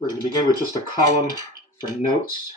We're going to begin with just a column for notes.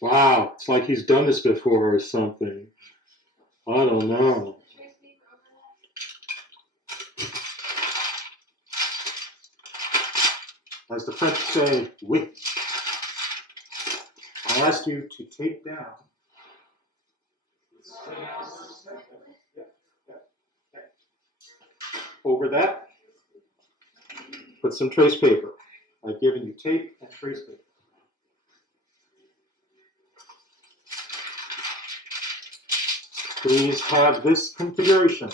Wow, it's like he's done this before or something. I don't know. As the French say, oui. I asked you to take down. Over that, put some trace paper. I've given you tape and trace paper. Please have this configuration.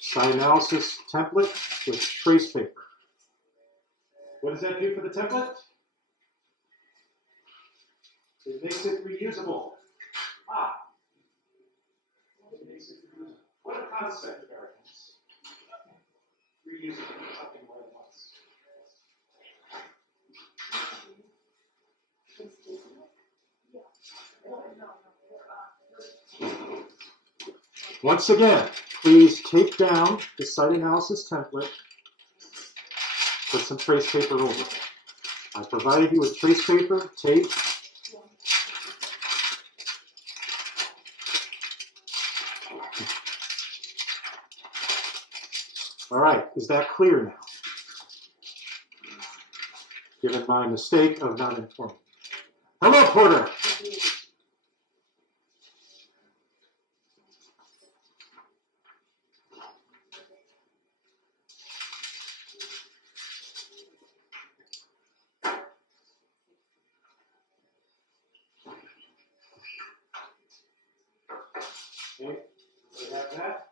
Site analysis template with trace paper. What does that do for the template? It makes it reusable. It makes it reusable. What a concept, Americans. Reusable something more than once. Once again, please take down the site analysis template, put some trace paper over it. I provided you with trace paper, tape. All right, is that clear now? Given my mistake of not informing. Hello, Porter. Okay, we have that.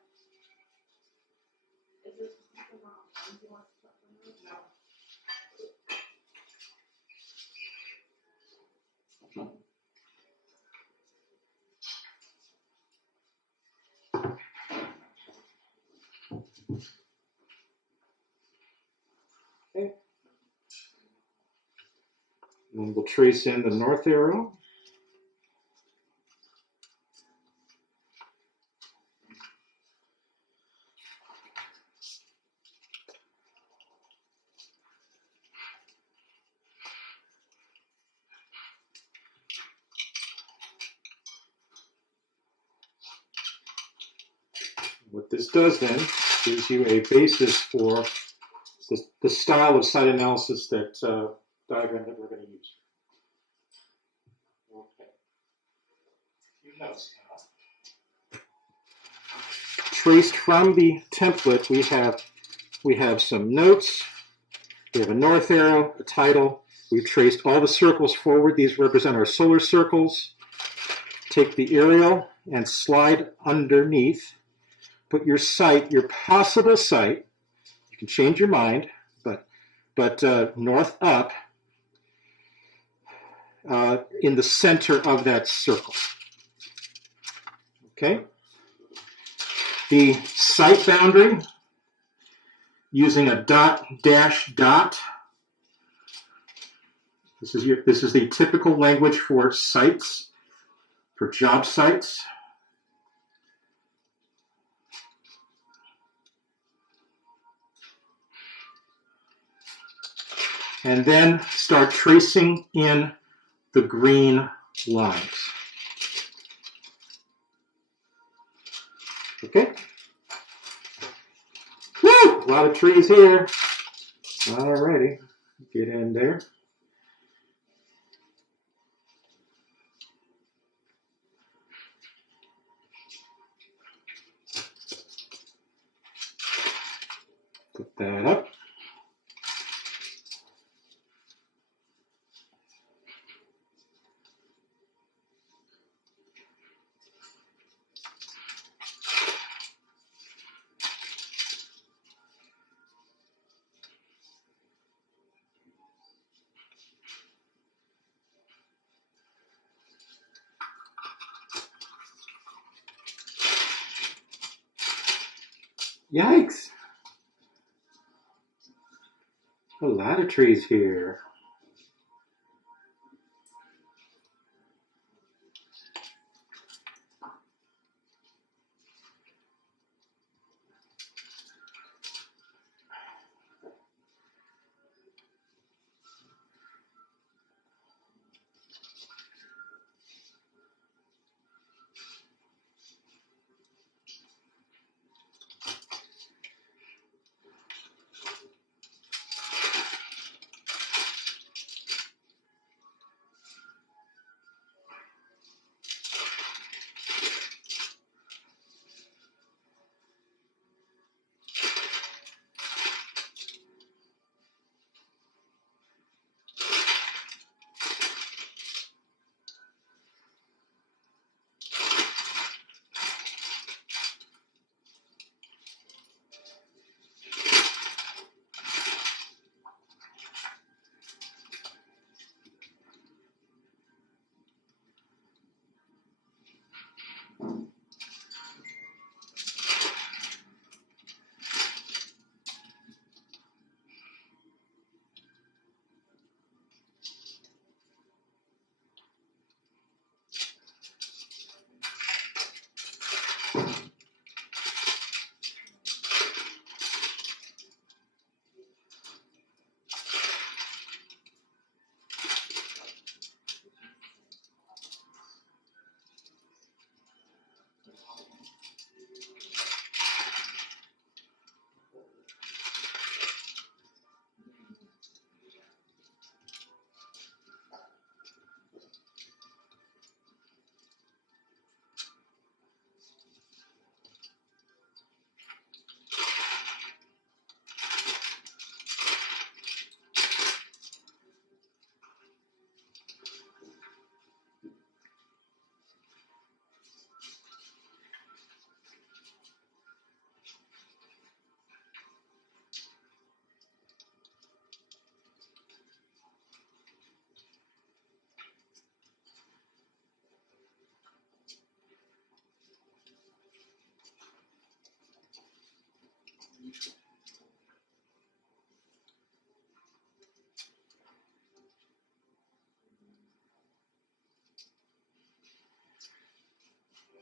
Okay. And we'll trace in the north arrow. What this does then gives you a basis for the style of site analysis that diagram that we're going to use. Okay. A few notes now. Traced from the template, we have some notes. We have a north arrow, a title. We've traced all the circles forward. These represent our solar circles. Take the aerial and slide underneath. Put your site, your possible site, you can change your mind, but north up in the center of that circle. Okay? The site boundary, using a dot dash dot. This is the typical language for sites, for job sites. And then start tracing in the green lines. Okay? Woo! A lot of trees here. Alrighty, get in there. Put that up. Yikes! A lot of trees here.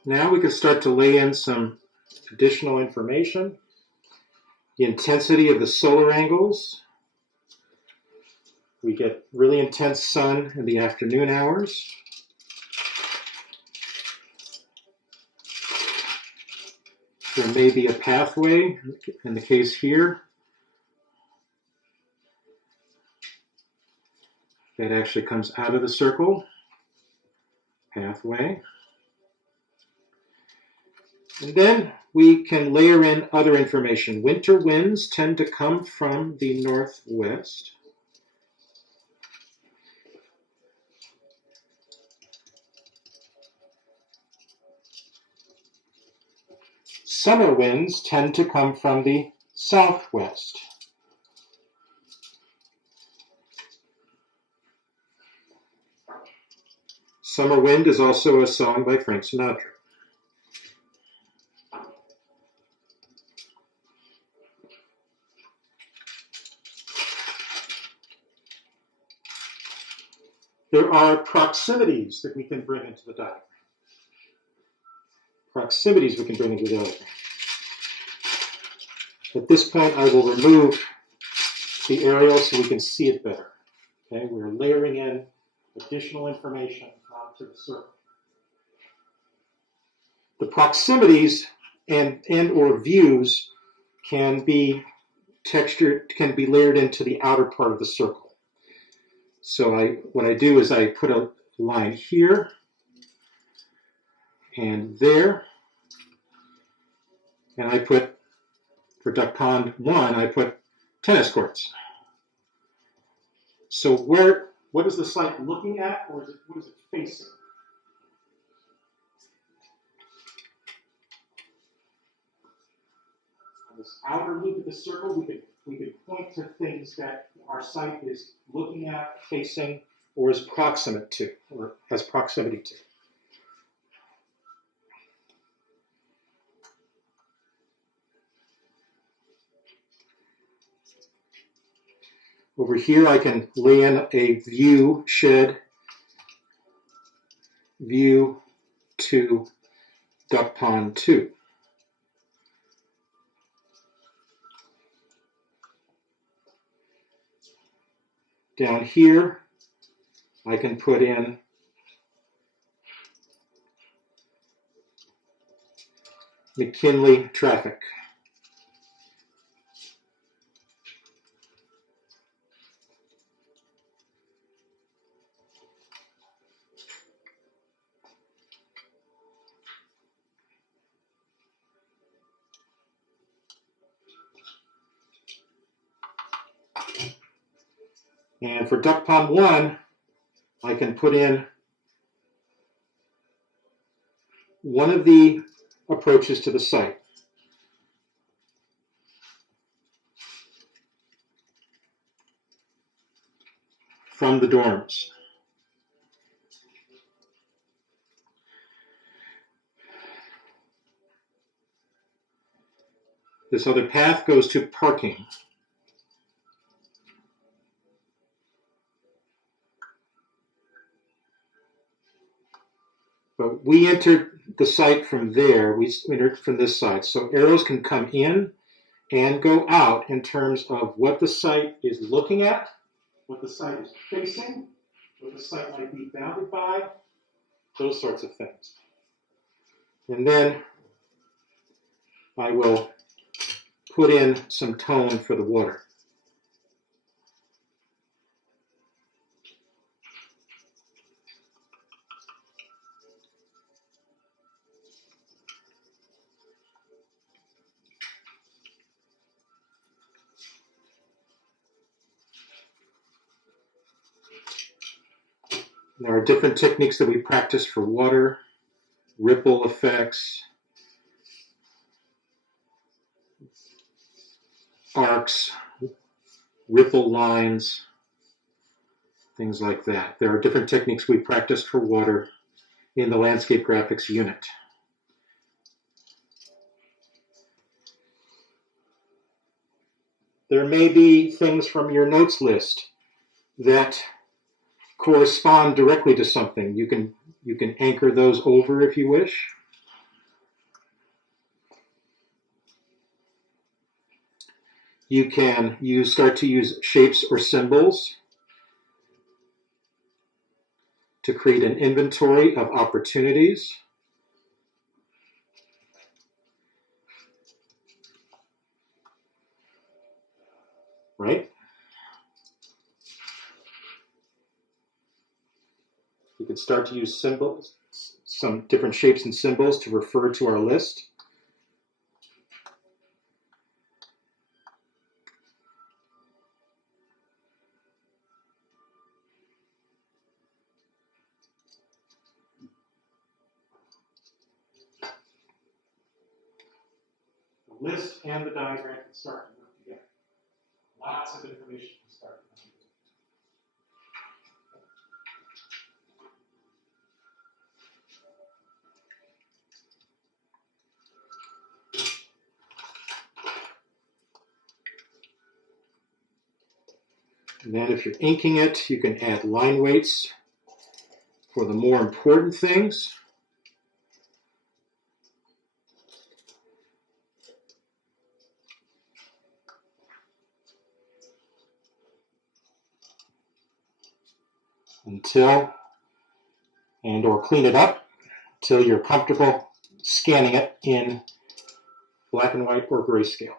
Now we can start to lay in some additional information. The intensity of the solar angles. We get really intense sun in the afternoon hours. There may be a pathway, in the case here, that actually comes out of the circle. Pathway. And then we can layer in other information. Winter winds tend to come from the northwest. Summer winds tend to come from the southwest. Summer Wind is also a song by Frank Sinatra. There are proximities that we can bring into the diagram. Proximities we can bring into the diagram. At this point, I will remove the aerial so we can see it better. Okay, we're layering in additional information onto the circle. The proximities and or views can be textured, can be layered into the outer part of the circle. So what I do is I put a line here and there, and I put, for Duck Pond 1, I put tennis courts. So what is the site looking at, or what is it facing? On this outer loop of the circle, we could point to things that our site is looking at, facing, or is proximate to, or has proximity to. Over here I can lay in a view shed, view to duck pond 2. Down here I can put in McKinley traffic. And for duck pond 1, I can put in one of the approaches to the site. From the dorms. This other path goes to parking. But we entered the site from there, we entered from this side. So arrows can come in and go out in terms of what the site is looking at, what the site is facing, what the site might be bounded by, those sorts of things. And then I will put in some tone for the water. There are different techniques that we practice for water, ripple effects, arcs, ripple lines, things like that. There are different techniques we practice for water in the landscape graphics unit. There may be things from your notes list that correspond directly to something. You can anchor those over if you wish. You can start to use shapes or symbols to create an inventory of opportunities. Right? You can start to use symbols, some different shapes and symbols to refer to our list. The list and the diagram can start to work together. Lots of information can start to come together. And then if you're inking it, you can add line weights for the more important things. Until, and or clean it up until you're comfortable scanning it in black and white or grayscale.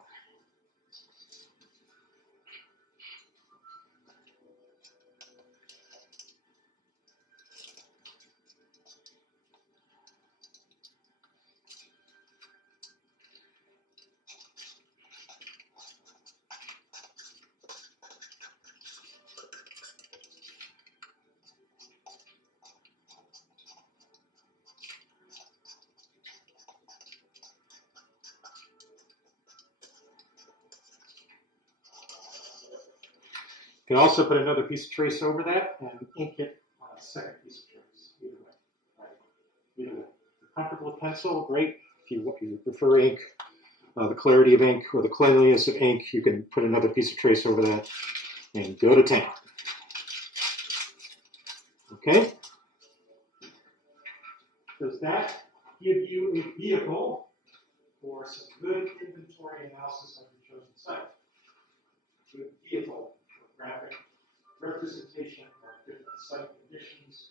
You can also put another piece of trace over that and ink it on a second piece of trace. Either way. Right? Either way. If you're comfortable with pencil, great. If you prefer ink, the clarity of ink or the cleanliness of ink, you can put another piece of trace over that. and go to town. Okay? Does that give you a vehicle for some good inventory analysis of your chosen site? Good vehicle for graphic representation of different site conditions,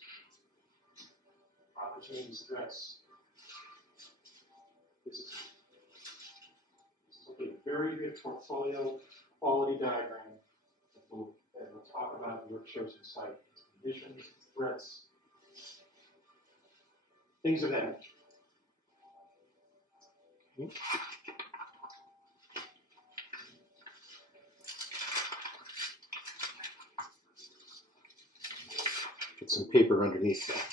opportunities, threats. This is a very good portfolio quality diagram that will talk about your chosen site, conditions, threats, things of that nature. Okay. Get some paper underneath that.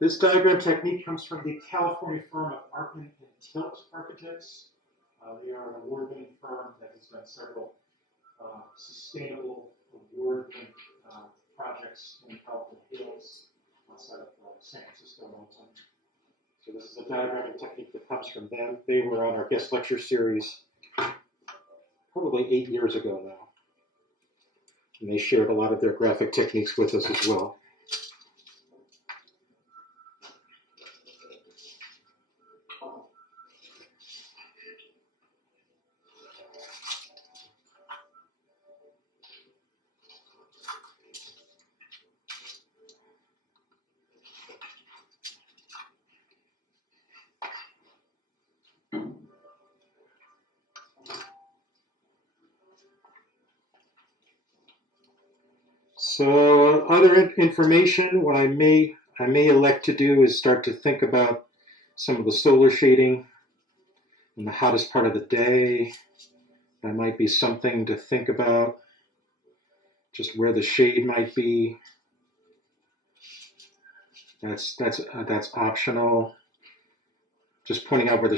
This diagram technique comes from the California firm of Arkman and Tilt Architects. They are an award-winning firm that has done several sustainable award-winning projects in California Hills outside of San Francisco and Oakland. So this is a diagramming technique that comes from them. They were on our guest lecture series probably 8 years ago now. And they shared a lot of their graphic techniques with us as well. So other information, what I may elect to do is start to think about some of the solar shading in the hottest part of the day. That might be something to think about, just where the shade might be. That's optional. Just pointing out where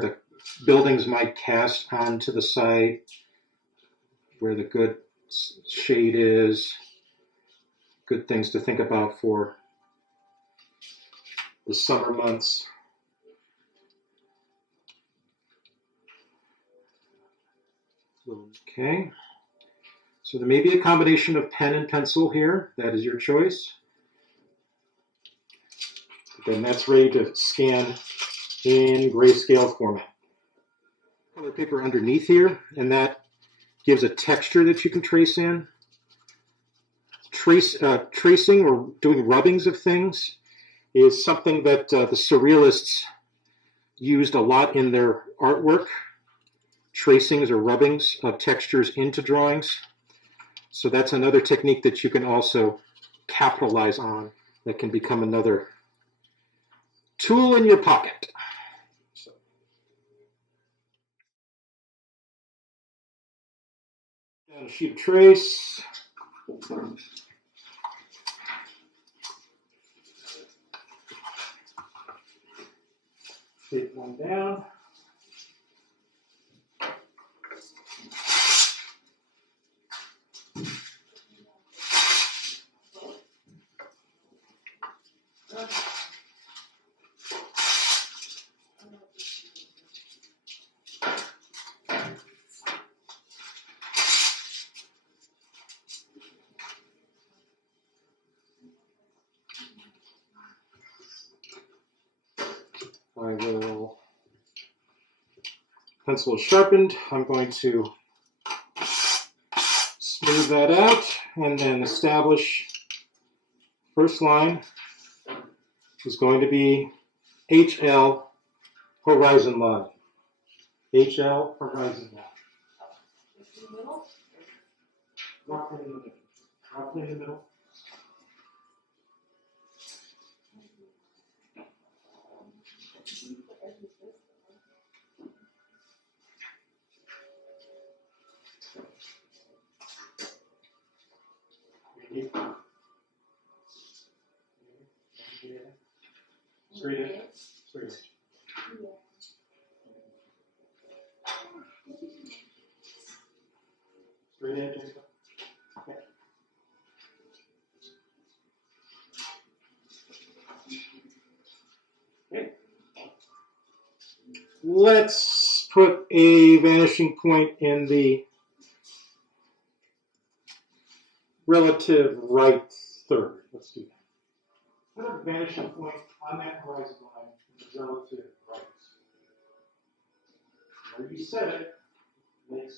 the buildings might cast onto the site, where the good shade is. Good things to think about for the summer months. Okay, so there may be a combination of pen and pencil here. That is your choice. Then that's ready to scan in grayscale format. Color paper underneath here, and that gives a texture that you can trace in. Tracing or doing rubbings of things is something that the Surrealists used a lot in their artwork. Tracings or rubbings of textures into drawings. So that's another technique that you can also capitalize on that can become another tool in your pocket. So. Down a sheet of trace. Take one down. I will, pencil is sharpened, I'm going to smooth that out and then establish first line is going to be HL horizon line. HL horizon line. Roughly in the middle. Roughly in the middle. Straight in. Straight in. Straight in, Jason. Okay. Okay. Let's put a vanishing point in the relative right third. Let's do that. Put a vanishing point on that horizon line in the relative right. Where you set it makes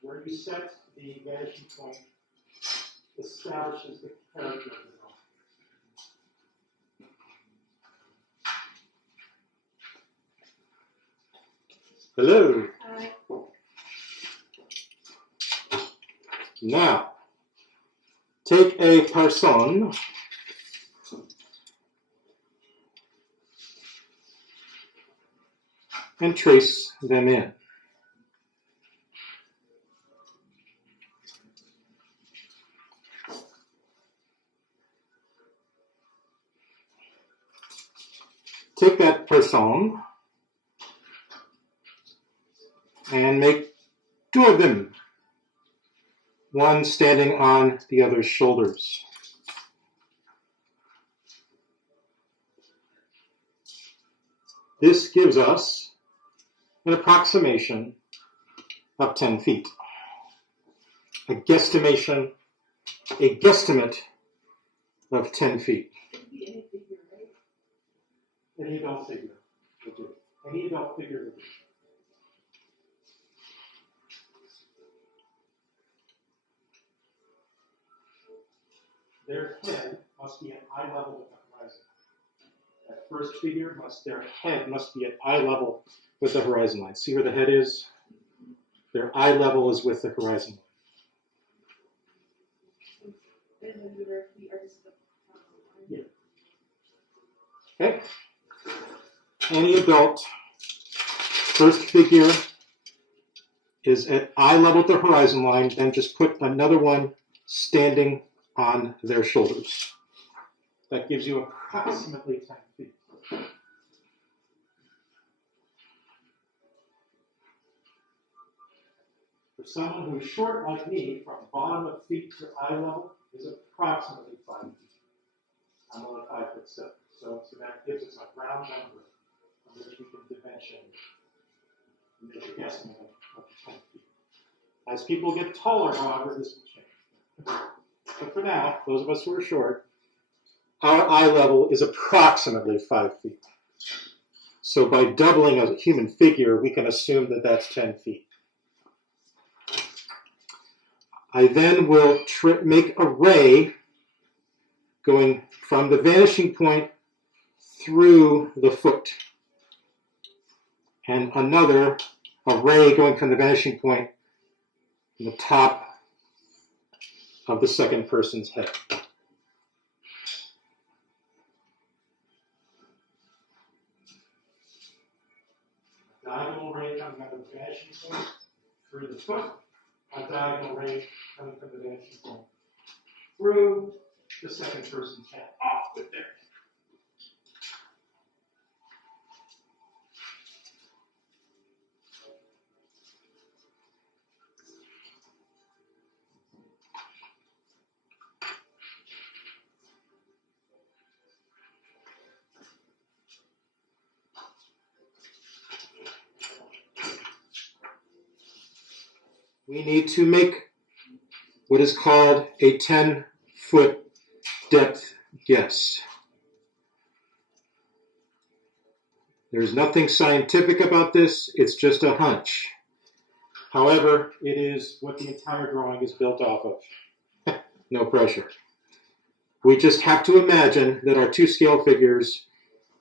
where you set the vanishing point establishes the character of the drawing. Hello. Hi. Now, take a person and trace them in. Take that person and make two of them, one standing on the other's shoulders. This gives us an approximation of 10 feet. A guesstimate of 10 feet. Any adult figure will do. Any adult figure will do. Their head must be at eye level with the horizon. That first figure their head must be at eye level with the horizon line. See where the head is? Their eye level is with the horizon line. Yeah. Okay. Any adult first figure is at eye level with the horizon line, then just put another one standing on their shoulders. That gives you approximately 10 feet. For someone who's short like me, from bottom of feet to eye level is approximately 5 feet. I'm only 5'7", so that gives us a round number on which we can dimension and make a guesstimate of 10 feet. As people get taller, however, this will change. But for now, those of us who are short, our eye level is approximately 5 feet. So by doubling a human figure, we can assume that that's 10 feet. I then will make a ray going from the vanishing point through the foot, and another ray going from the vanishing point in the top of the second person's head. A diagonal ray coming out of the vanishing point through the foot, a diagonal ray coming from the vanishing point through the second person's head. Off with there. We need to make what is called a 10-foot depth guess. There's nothing scientific about this, it's just a hunch. However, it is what the entire drawing is built off of. No pressure. We just have to imagine that our two scale figures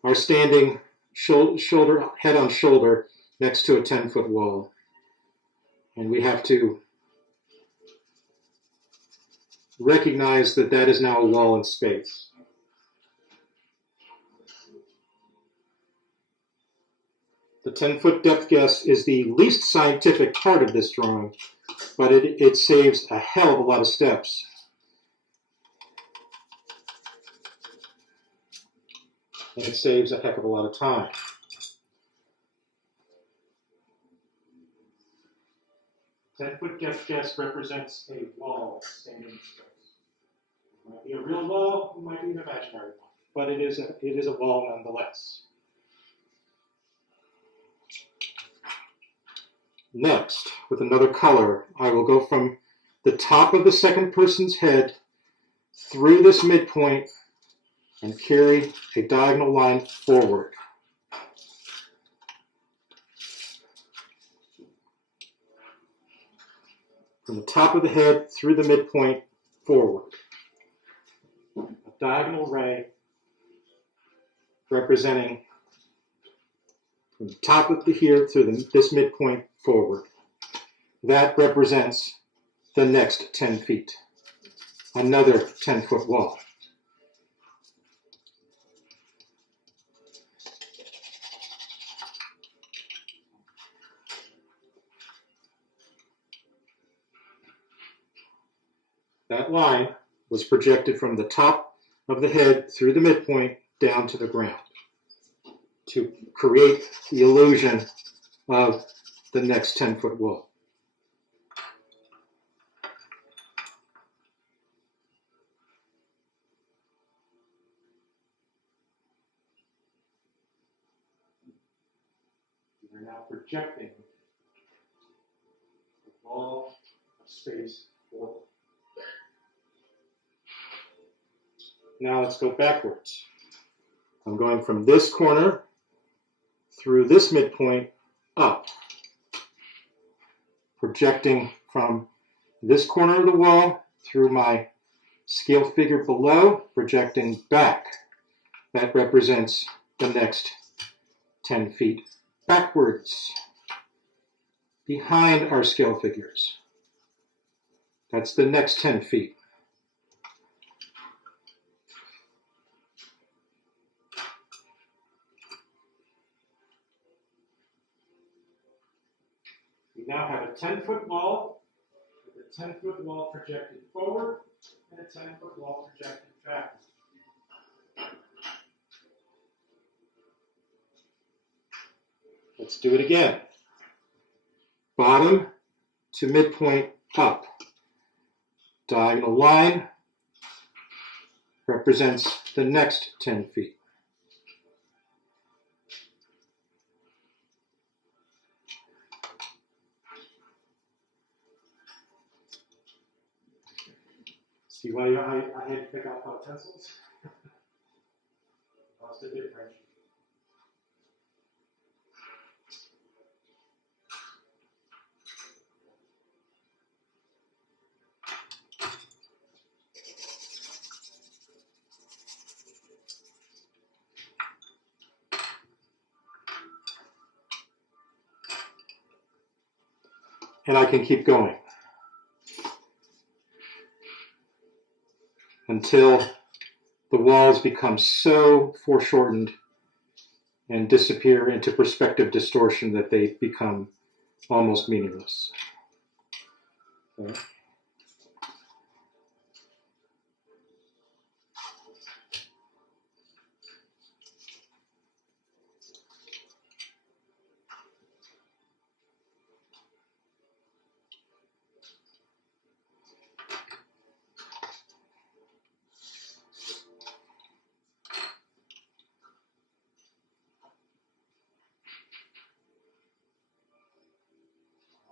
are standing head on shoulder next to a 10-foot wall. And we have to recognize that that is now a wall in space. The 10-foot depth guess is the least scientific part of this drawing, but it saves a hell of a lot of steps. And it saves a heck of a lot of time. The 10-foot depth guess represents a wall standing in space. It might be a real wall, it might be an imaginary one, but it is a wall nonetheless. Next, with another color, I will go from the top of the second person's head through this midpoint and carry a diagonal line forward. From the top of the head through the midpoint forward. A diagonal ray representing from the top of the here through this midpoint forward. That represents the next 10 feet. Another 10-foot wall. That line was projected from the top of the head through the midpoint down to the ground to create the illusion of the next 10-foot wall. We are now projecting the wall of space forward. Now let's go backwards. I'm going from this corner through this midpoint up, projecting from this corner of the wall through my scale figure below, projecting back. That represents the next 10 feet backwards, behind our scale figures. That's the next 10 feet. We now have a 10-foot wall, with a 10-foot wall projected forward, and a 10-foot wall projected backward. Let's do it again. Bottom to midpoint up. Diagonal line represents the next 10 feet. See why I had to pick out my pencils? That's the difference. And I can keep going until the walls become so foreshortened and disappear into perspective distortion that they become almost meaningless. Okay.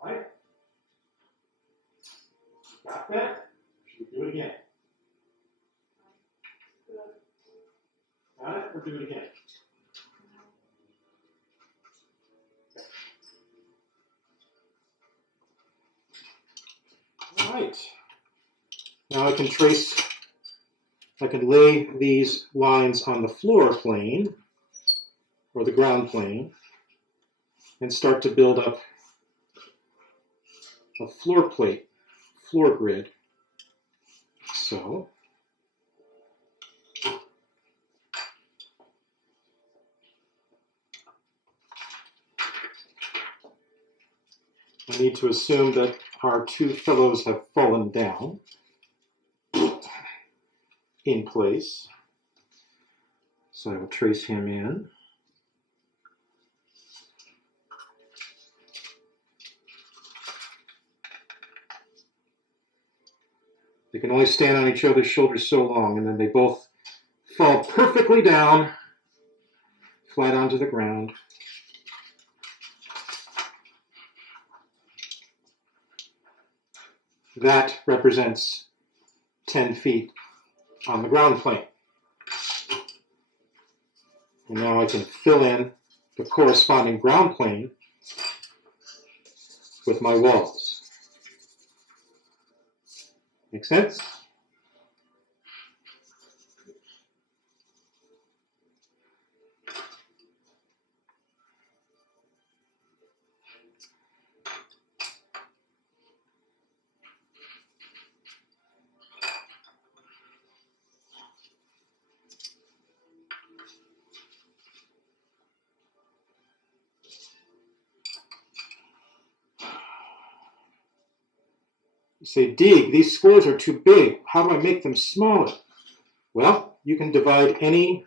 All right. Got that? Should we do it again? Got it? Or do it again? right. Now I can lay these lines on the floor plane, or the ground plane, and start to build up a floor grid. So, I need to assume that our two fellows have fallen down in place. So I will trace him in. They can only stand on each other's shoulders so long, and then they both fall perfectly down, flat onto the ground. That represents 10 feet on the ground plane. And now I can fill in the corresponding ground plane with my walls. Make sense? You say, Dig, these squares are too big. How do I make them smaller? Well, you can divide any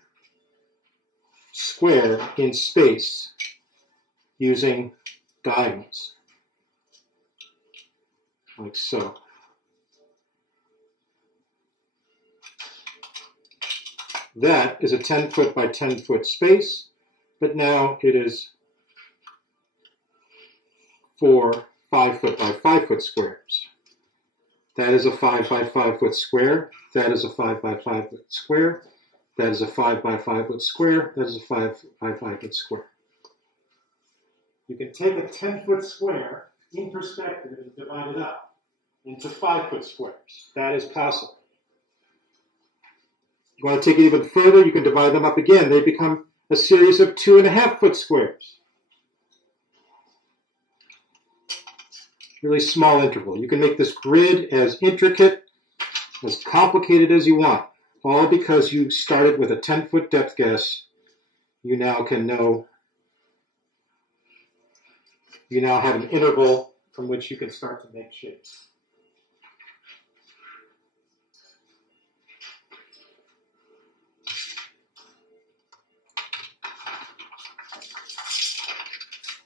square in space using diagonals, like so. That is a 10-foot by 10-foot space, but now it is 4 5-foot by 5-foot squares. That is a 5 by 5-foot square. That is a 5 by 5-foot square. That is a 5 by 5-foot square. That is a 5 by 5-foot square. You can take a 10-foot square in perspective and divide it up into 5-foot squares. That is possible. You want to take it even further, you can divide them up again. They become a series of 2.5-foot squares. Really small interval. You can make this grid as intricate, as complicated as you want, all because you started with a 10-foot depth guess. You now can know, you now have an interval from which you can start to make shapes.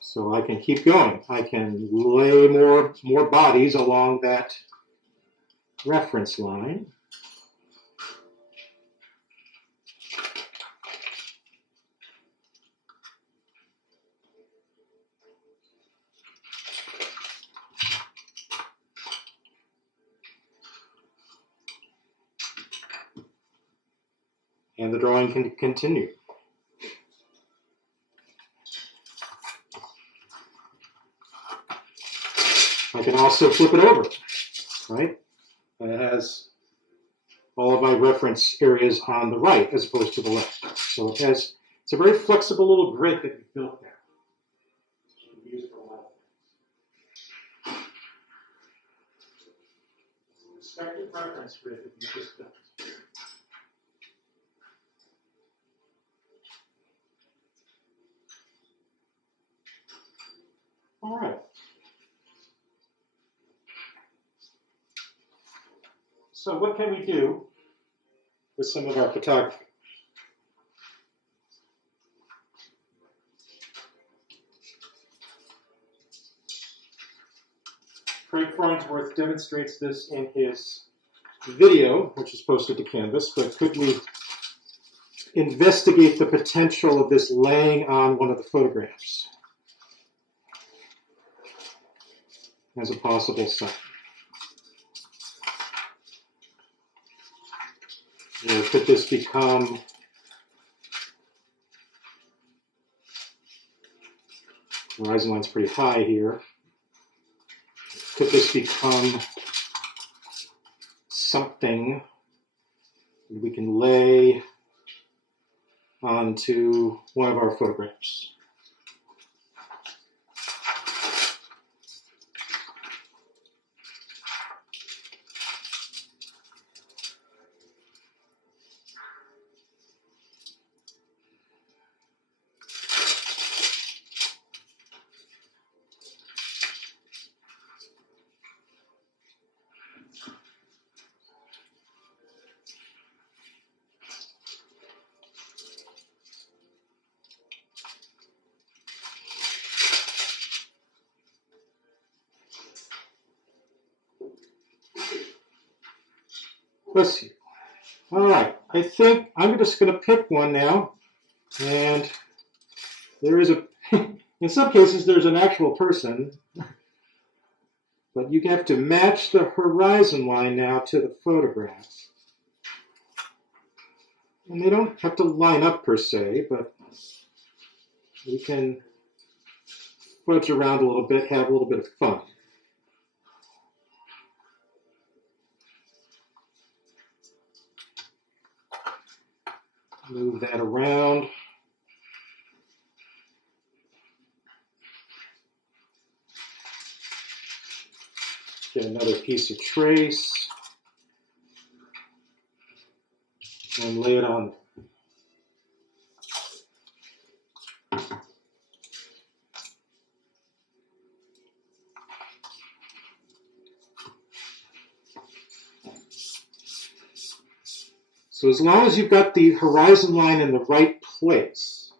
So I can keep going. I can lay more bodies along that reference line. And the drawing can continue. I can also flip it over, right? It has all of my reference areas on the right as opposed to the left. So it's a very flexible little grid that we built there. You can use it for a lot of things. Perspective reference grid that you just built. All right. So what can we do with some of our photography? Craig Farnsworth demonstrates this in his video, which is posted to Canvas, but could we investigate the potential of this laying on one of the photographs as a possible site? Or could this become the horizon line's pretty high here. Could this become something we can lay onto one of our photographs. Let's see. All right, I think I'm just going to pick one now, and there is a, in some cases there's an actual person, but you have to match the horizon line now to the photograph. And they don't have to line up per se, but you can fudge around a little bit, have a little bit of fun. Move that around. Get another piece of trace and lay it on. So as long as you've got the horizon line in the right place,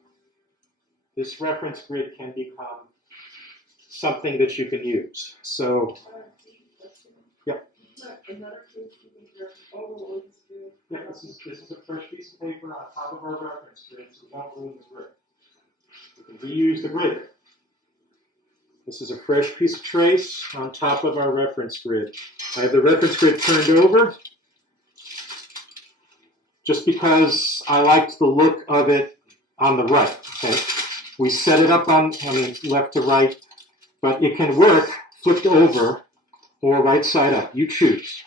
this reference grid can become something that you can use. So, yeah. Yeah, this is a fresh piece of paper on top of our reference grid, so we don't ruin the grid. We can reuse the grid. This is a fresh piece of trace on top of our reference grid. I have the reference grid turned over just because I liked the look of it on the right. Okay, we set it up on left to right, but it can work flipped over or right side up. You choose.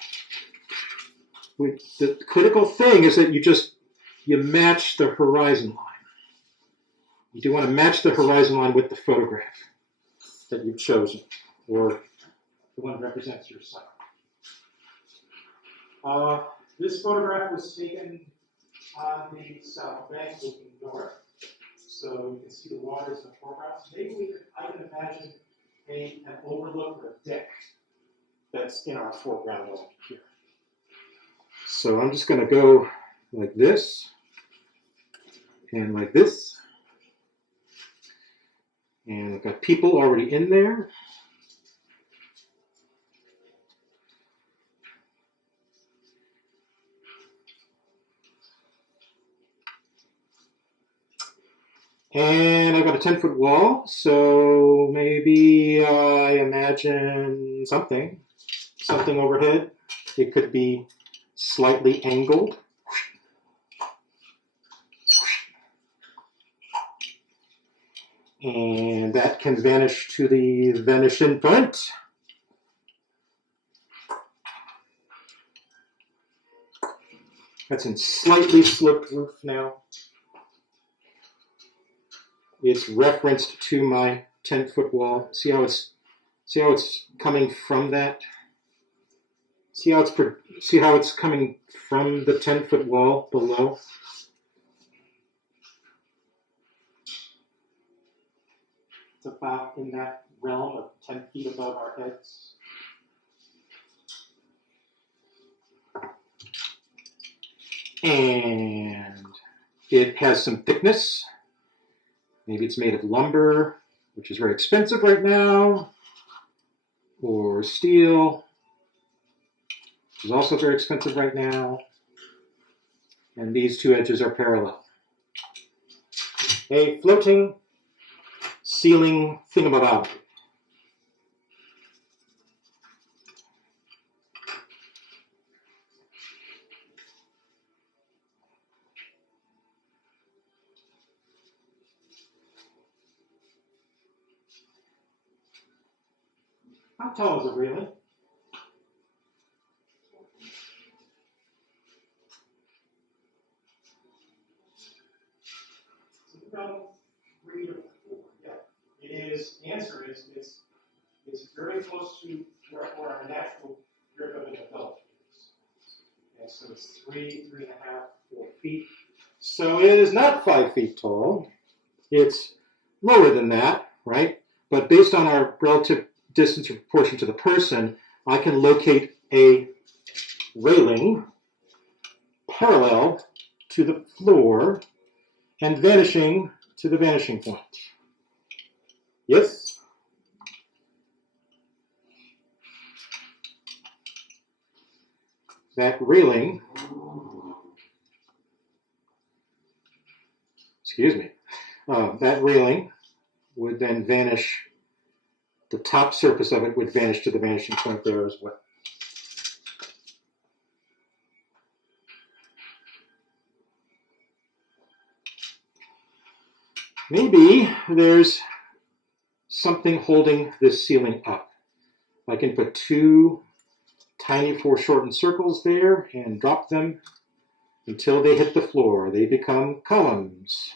The critical thing is that you match the horizon line. You do want to match the horizon line with the photograph that you've chosen, or the one that represents your site. This photograph was taken on the south bank looking north, so you can see the waters in the foreground. So maybe I can imagine an overlook or a deck that's in our foreground over here. So I'm just going to go like this, and like this. And I've got people already in there. And I've got a 10-foot wall, so maybe I imagine something overhead. It could be slightly angled. And that can vanish to the vanish in front. That's in slightly sloped roof now. It's referenced to my 10-foot wall. See how it's coming from that? See how it's coming from the 10-foot wall below? It's about in that realm of 10 feet above our heads. And it has some thickness. Maybe it's made of lumber, which is very expensive right now, or steel, which is also very expensive right now. And these two edges are parallel. A floating ceiling thingamabob. How tall is it really? it's very close to where our natural grip of an adult is. And so it's 3.5, 4 feet. So it is not 5 feet tall. It's lower than that, right? But based on our relative distance in proportion to the person, I can locate a railing parallel to the floor and vanishing to the vanishing point. Yes? That railing, that railing would then vanish, the top surface of it would vanish to the vanishing point there as well. Maybe there's something holding this ceiling up. I can put 2 tiny foreshortened circles there and drop them until they hit the floor. They become columns.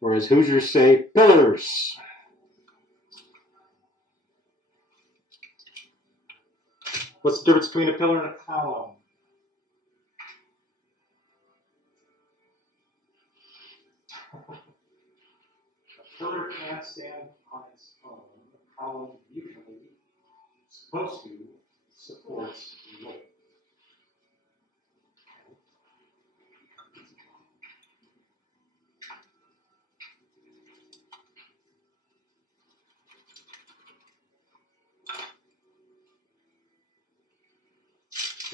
Or as Hoosiers say, pillars. What's the difference between a pillar and a column? A pillar can't stand on its own. A column usually is supposed to support the weight.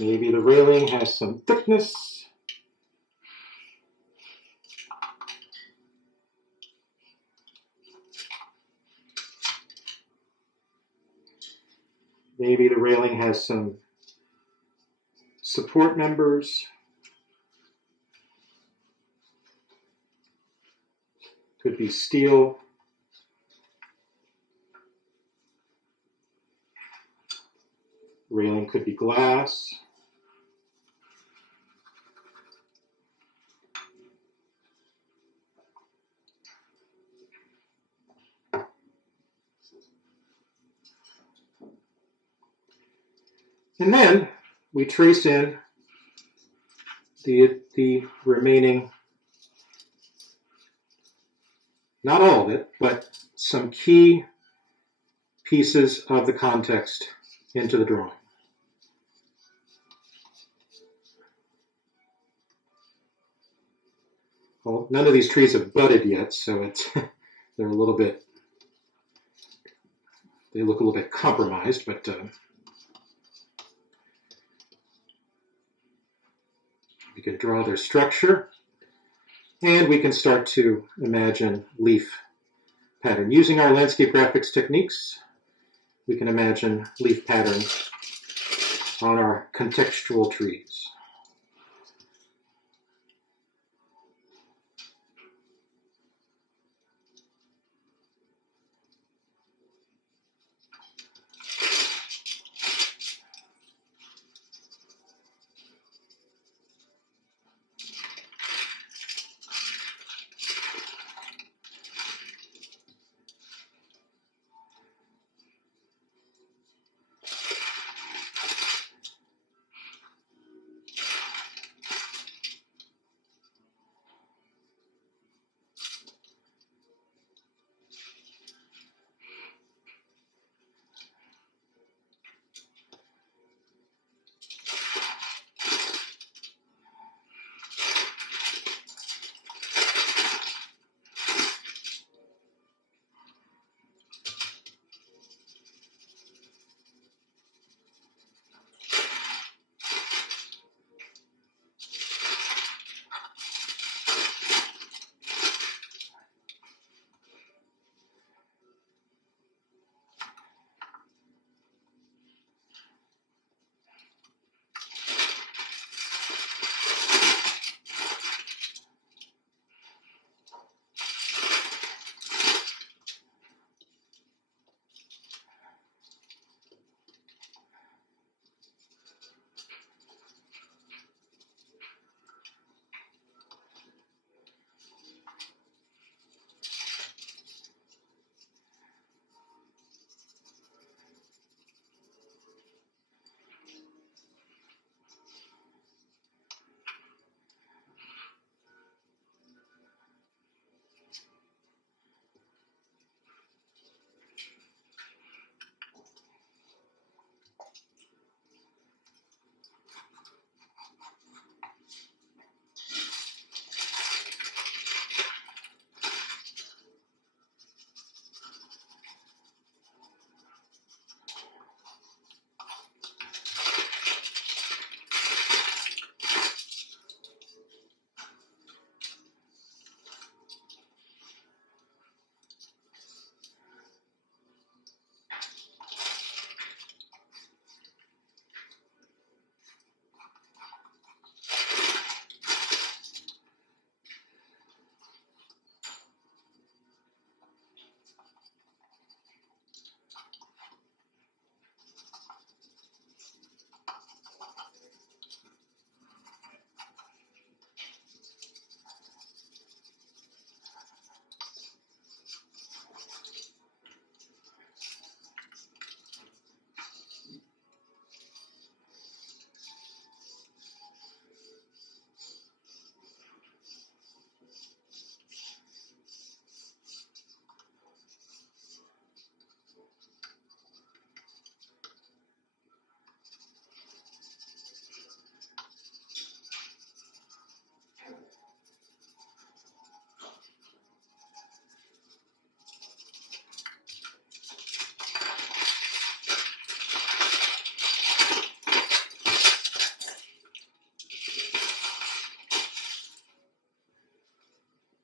Maybe the railing has some thickness. Maybe the railing has some support members. Could be steel. Railing could be glass. And then we trace in the remaining, not all of it, but some key pieces of the context into the drawing. Well, none of these trees have budded yet, so it's they're a little bit, they look a little bit compromised, but we can draw their structure, and we can start to imagine leaf pattern. Using our landscape graphics techniques, we can imagine leaf patterns on our contextual trees.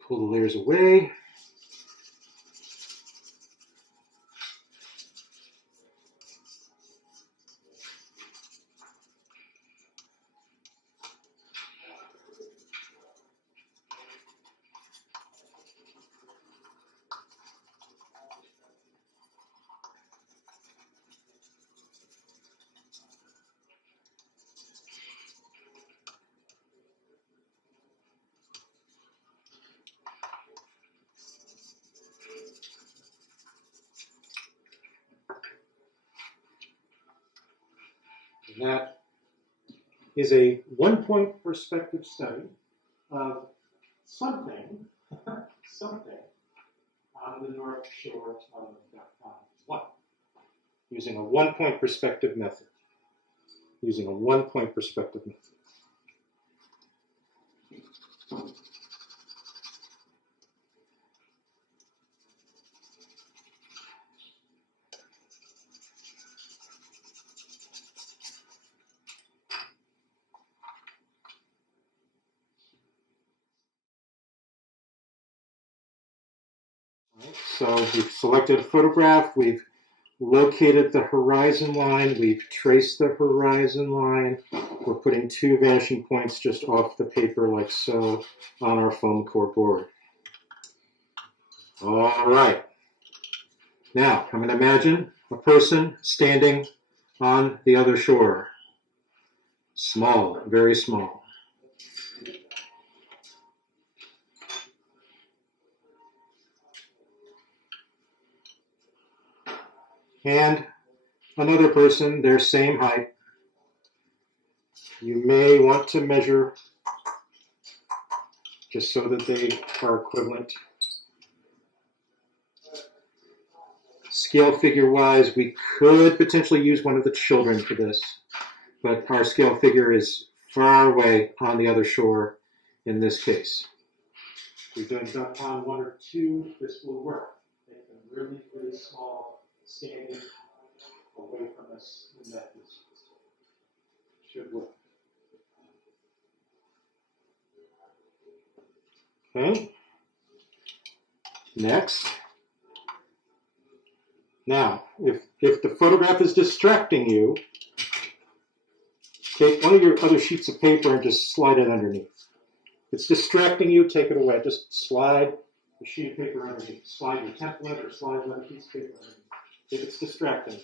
Pull the layers away. That is a one-point perspective study of something, something on the North Shore of Pond 1, using a one-point perspective method. Using a one-point perspective method. So we've selected a photograph, we've located the horizon line, we've traced the horizon line. We're putting 2 vanishing points just off the paper like so on our foam core board. All right. Now, I'm going to imagine a person standing on the other shore. Small, very small. And another person, their same height. You may want to measure just so that they are equivalent. Scale figure wise, we could potentially use one of the children for this, but our scale figure is far away on the other shore in this case. If we've done duck pond 1 or 2, this will work. Make them really, really small, standing away from us in that distance. Should work. Okay. Next. Now, if the photograph is distracting you, take one of your other sheets of paper and just slide it underneath. If it's distracting you, take it away. Just slide the sheet of paper underneath. Slide your template or slide another piece of paper underneath. If it's distracting you.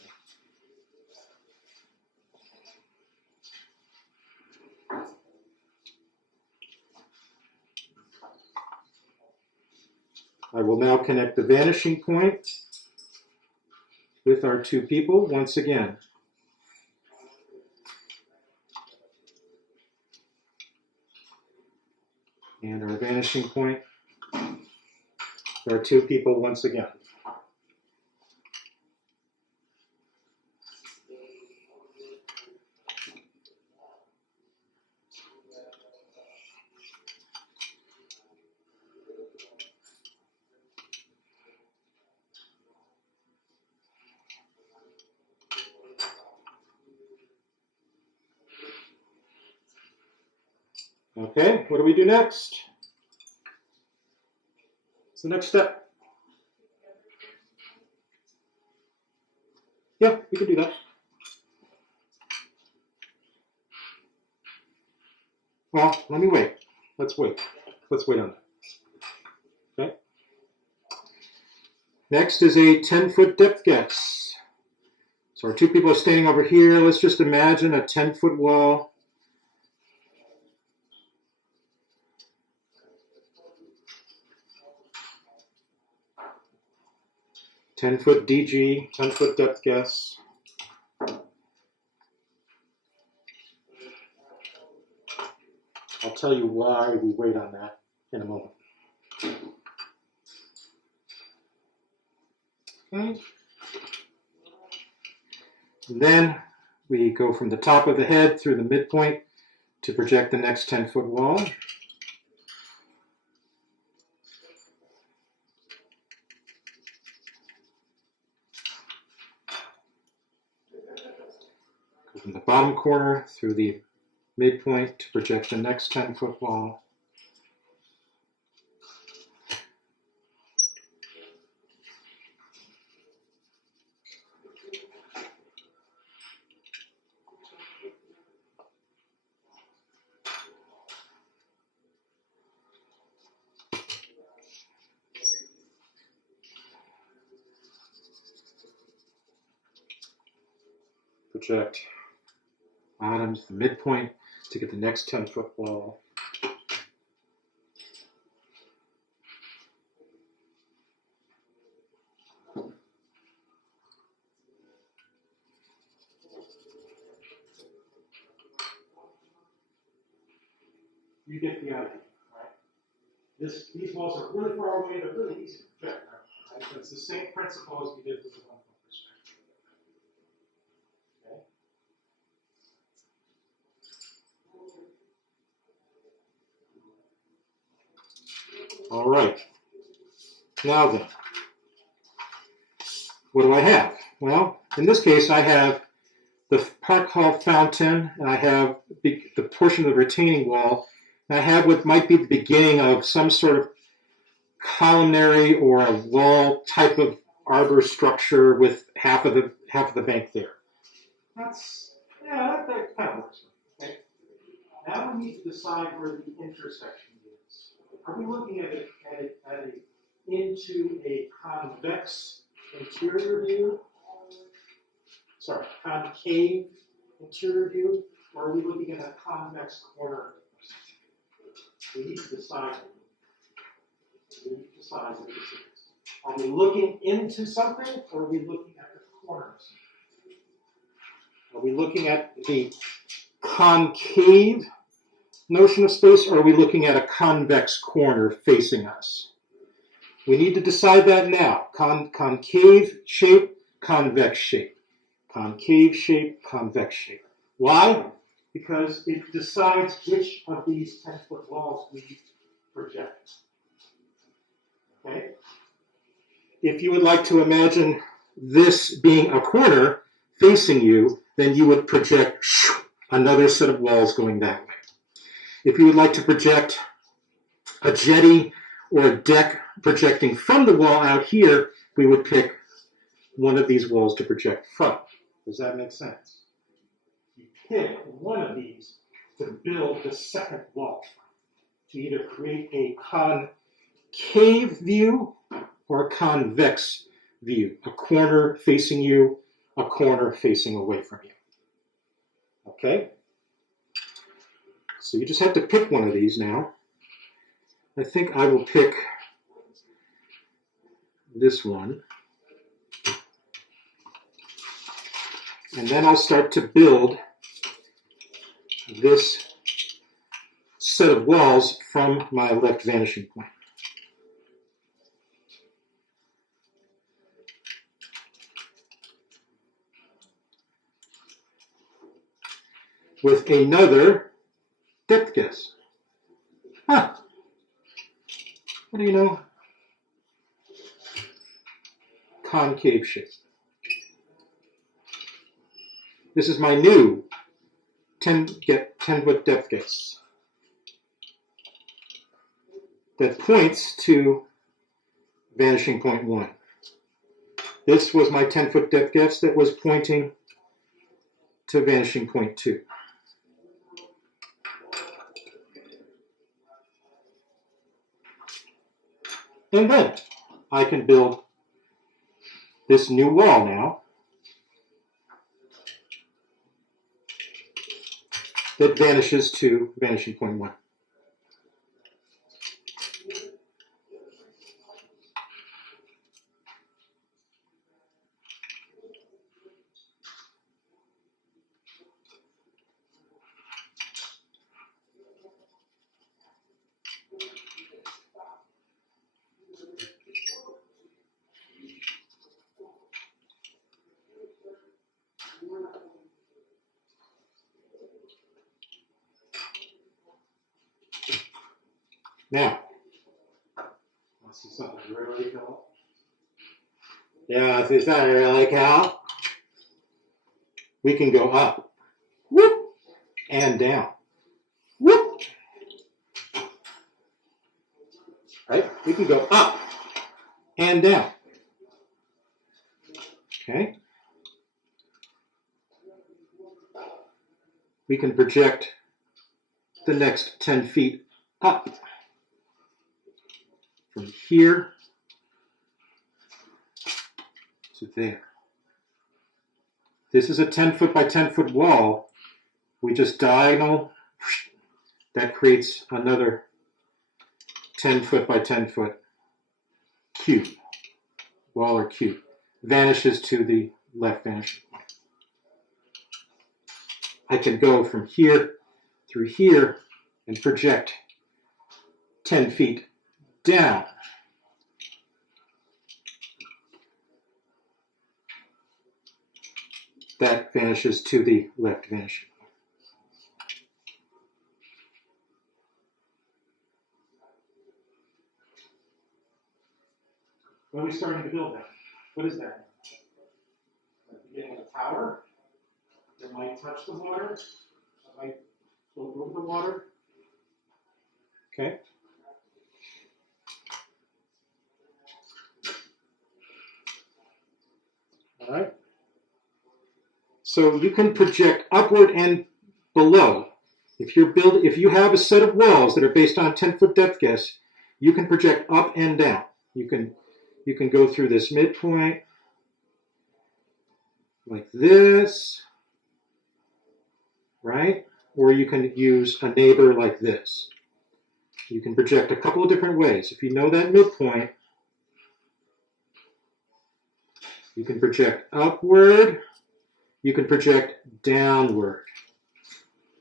I will now connect the vanishing point with our 2 people once again. And our vanishing point, there are 2 people once again. Okay, what do we do next? What's the next step? Yeah, we can do that. Well, let me wait. Let's wait. Let's wait on that. Okay. Next is a 10-foot depth guess. So our 2 people are standing over here. Let's just imagine a 10-foot wall. 10-foot DG, 10-foot depth guess. I'll tell you why we wait on that in a moment. Okay. And then we go from the top of the head through the midpoint to project the next 10-foot wall. Go from the bottom corner through the midpoint to project the next 10-foot wall. project bottom to the midpoint to get the next 10-foot wall. You get the idea, right? These walls are really far away, they're really easy to project, right? So it's the same principle as we did with the 1-foot perspective. Okay? All right. Now then, what do I have? Well, in this case, I have the Park Hall fountain, and I have the portion of the retaining wall. And I have what might be the beginning of some sort of columnary or a wall type of arbor structure with half of the bank there. That kind of works. Okay. Now we need to decide where the intersection is. Are we looking at it into a convex interior view? Sorry, concave interior view, or are we looking at a convex corner? We need to decide. Are we looking into something, or are we looking at the corners? Are we looking at the concave notion of space, or are we looking at a convex corner facing us? We need to decide that now. Concave shape, convex shape. Concave shape, convex shape. Why? Because it decides which of these 10-foot walls we project. Okay? If you would like to imagine this being a corner facing you, then you would project another set of walls going that way. If you would like to project a jetty or a deck projecting from the wall out here, we would pick one of these walls to project from. Does that make sense? You pick one of these to build the second wall, to either create a concave view or a convex view, a corner facing you, a corner facing away from you. Okay? So you just have to pick one of these now. I think I will pick this one. And then I'll start to build this set of walls from my left vanishing point. With another depth guess. What do you know? Concave shape. This is my new 10-foot depth guess that points to vanishing point 1. This was my 10-foot depth guess that was pointing to vanishing point 2. And then I can build this new wall now that vanishes to vanishing point 1. Now, want to see something really cool? Yeah, see something really cool? We can go up, whoop, and down, whoop. Right? We can go up and down. Okay? We can project the next 10 feet up. From here to there. This is a 10-foot by 10-foot wall. We just diagonal. That creates another 10-foot by 10-foot cube, wall or cube. Vanishes to the left vanishing point. I can go from here through here and project 10 feet down. That vanishes to the left vanishing point. When are we starting to build that? What is that? At the beginning of a tower? It might touch the water. It might float over the water. Okay. All right. So you can project upward and below. If you have a set of walls that are based on 10-foot depth guess, you can project up and down. You can go through this midpoint like this, right? Or you can use a neighbor like this. You can project a couple of different ways. If you know that midpoint, you can project upward, you can project downward.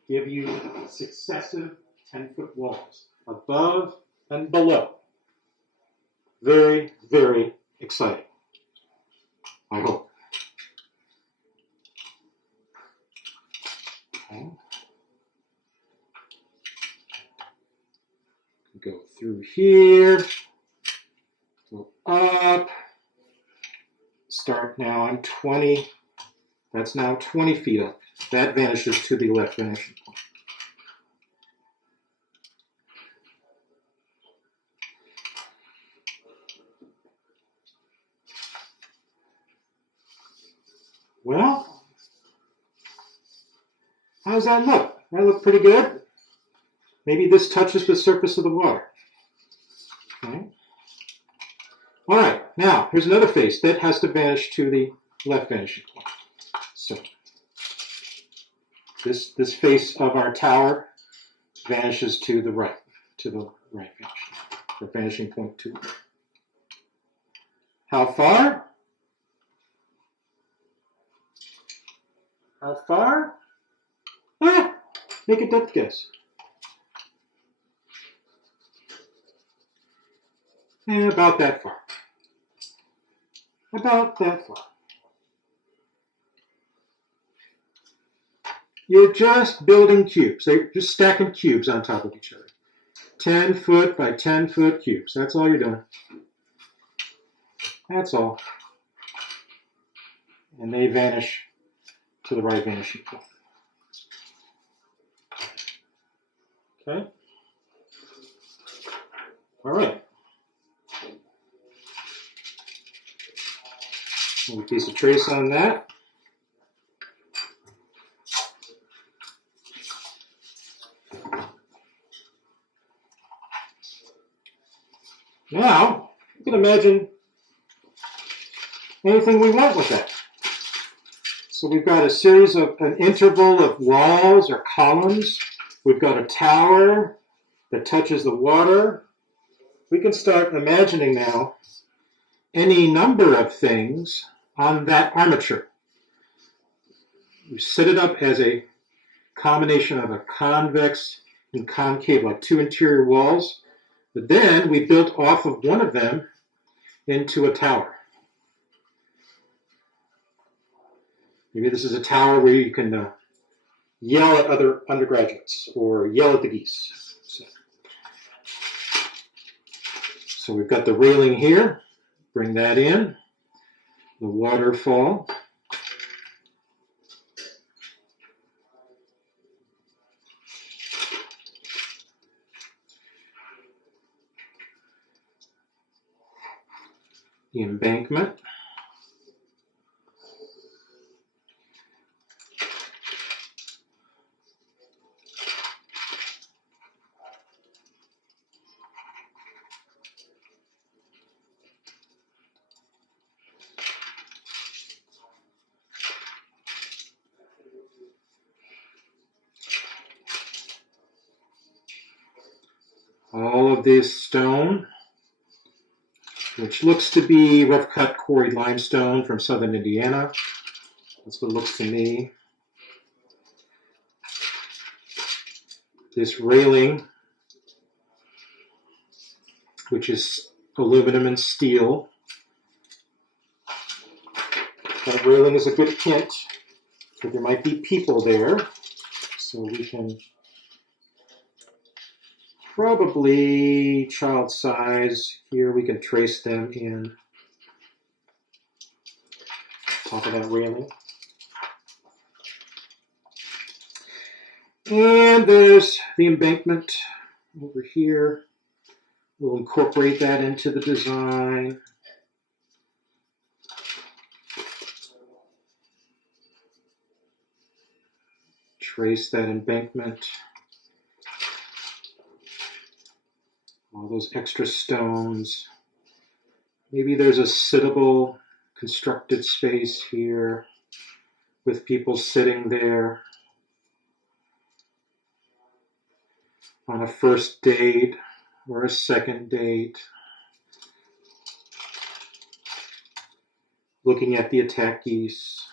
Give you successive 10-foot walls, above and below. Very, very exciting, I hope. Okay. Go through here, go up, start now on 20, that's now 20 feet up. That vanishes to the left vanishing point. Well, how does that look? That look pretty good? Maybe this touches the surface of the water. Okay. All right, now here's another face that has to vanish to the left vanishing point. So this face of our tower vanishes to the right vanishing point 2. How far? How far? Make a depth guess. About that far. About that far. You're just building cubes. They're just stacking cubes on top of each other. 10-foot by 10-foot cubes. That's all you're doing. That's all. And they vanish to the right vanishing point. Okay? All right. A piece of trace on that. Now, you can imagine anything we want with that. So we've got a series of an interval of walls or columns. We've got a tower that touches the water. We can start imagining now any number of things on that armature. We set it up as a combination of a convex and concave, like 2 interior walls. But then we built off of one of them into a tower. Maybe this is a tower where you can yell at other undergraduates or yell at the geese. So we've got the railing here. Bring that in. The waterfall. The embankment. all of this stone, which looks to be rough cut quarried limestone from southern Indiana. That's what it looks to me. This railing, which is aluminum and steel. That railing is a good hint that there might be people there. So we can probably child size here. We can trace them in top of that railing. And there's the embankment over here. We'll incorporate that into the design. Trace that embankment. All those extra stones. Maybe there's a sittable constructed space here with people sitting there on a first date or a second date, looking at the attack geese.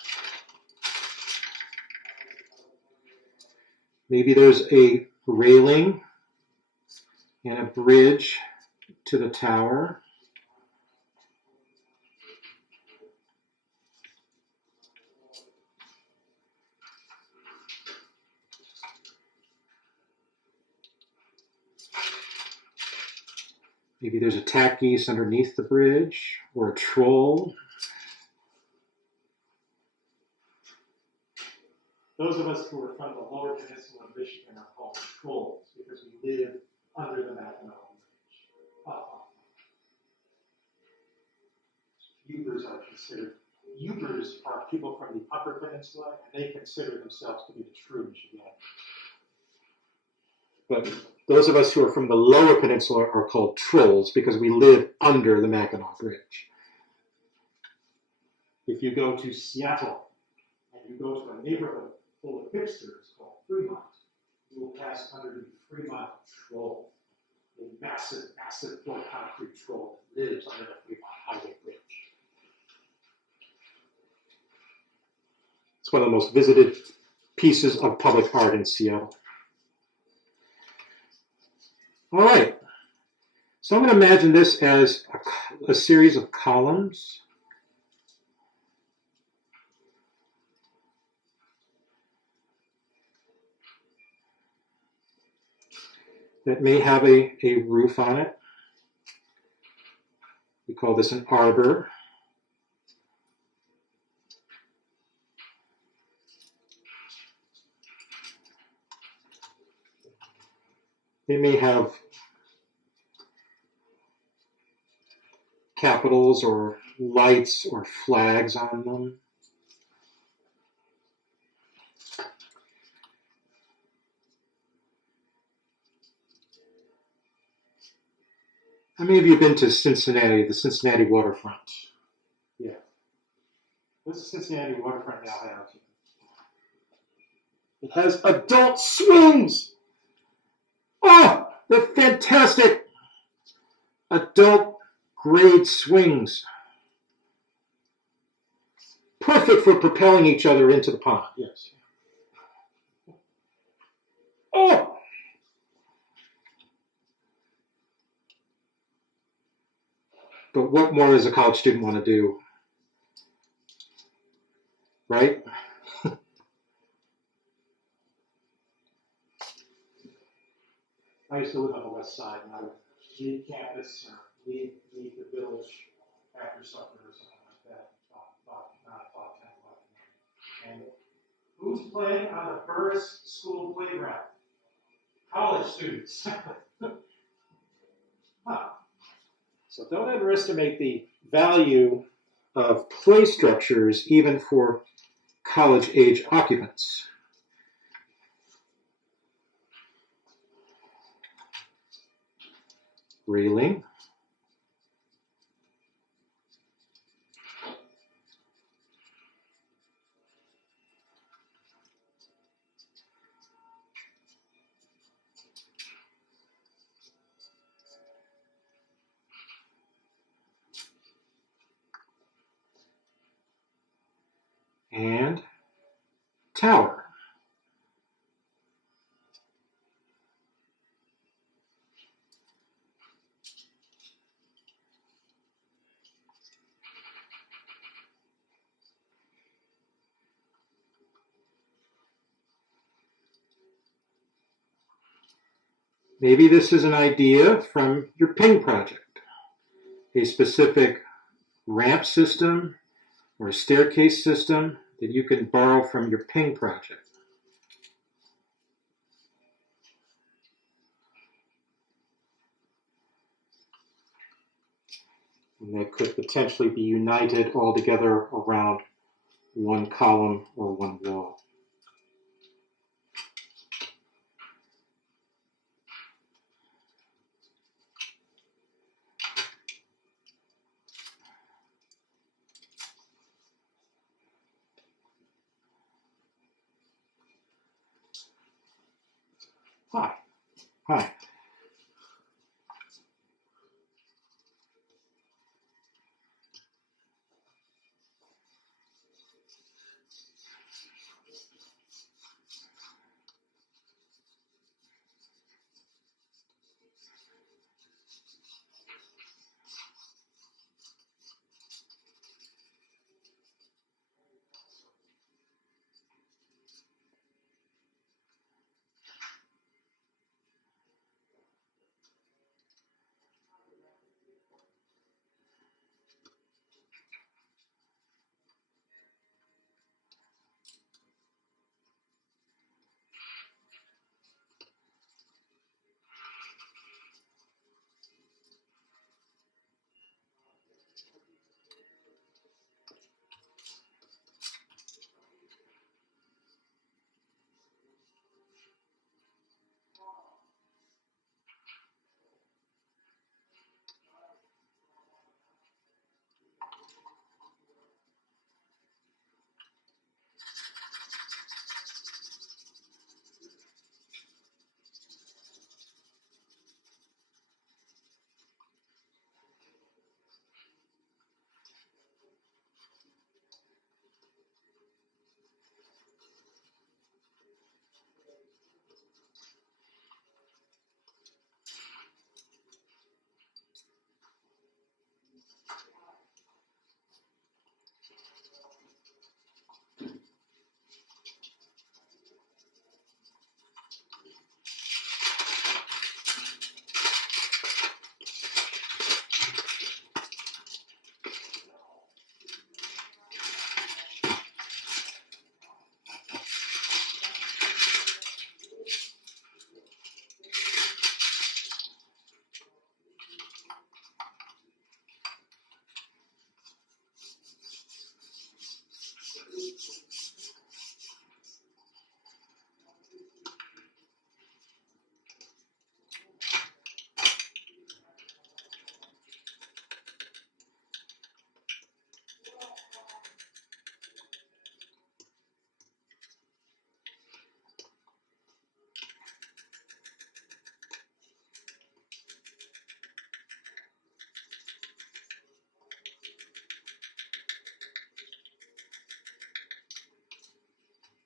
Maybe there's a railing and a bridge to the tower. Maybe there's attack geese underneath the bridge, or a troll. Those of us who are from the lower peninsula of Michigan are called trolls because we live under the Mackinac Bridge. Ubers are considered, Ubers are people from the upper peninsula, and they consider themselves to be the true Michigan. But those of us who are from the lower peninsula are called trolls because we live under the Mackinac Bridge. If you go to Seattle and you go to a neighborhood full of hipsters called Fremont, you will pass under the Fremont Troll, a massive, massive poured concrete troll that lives under the Fremont Highway Bridge. It's one of the most visited pieces of public art in Seattle. All right, so I'm going to imagine this as a series of columns. That may have a roof on it. We call this an arbor. They may have capitals or lights or flags on them. How many of you have been to Cincinnati, the Cincinnati waterfront? Yeah. What does the Cincinnati waterfront now have? It has adult swings! Oh, they're fantastic! Adult grade swings. Perfect for propelling each other into the pond, yes. Oh! But what more does a college student want to do? Right? I used to live on the west side, and I would leave campus or leave the village after supper or something like that, about 9 o'clock, 10 o'clock. And who's playing on the Burris School playground? College students. Huh. So don't underestimate the value of play structures even for college-age occupants. Railing. and tower. Maybe this is an idea from your ping project, a specific ramp system or a staircase system that you can borrow from your ping project. And they could potentially be united all together around one column or one wall. Hi.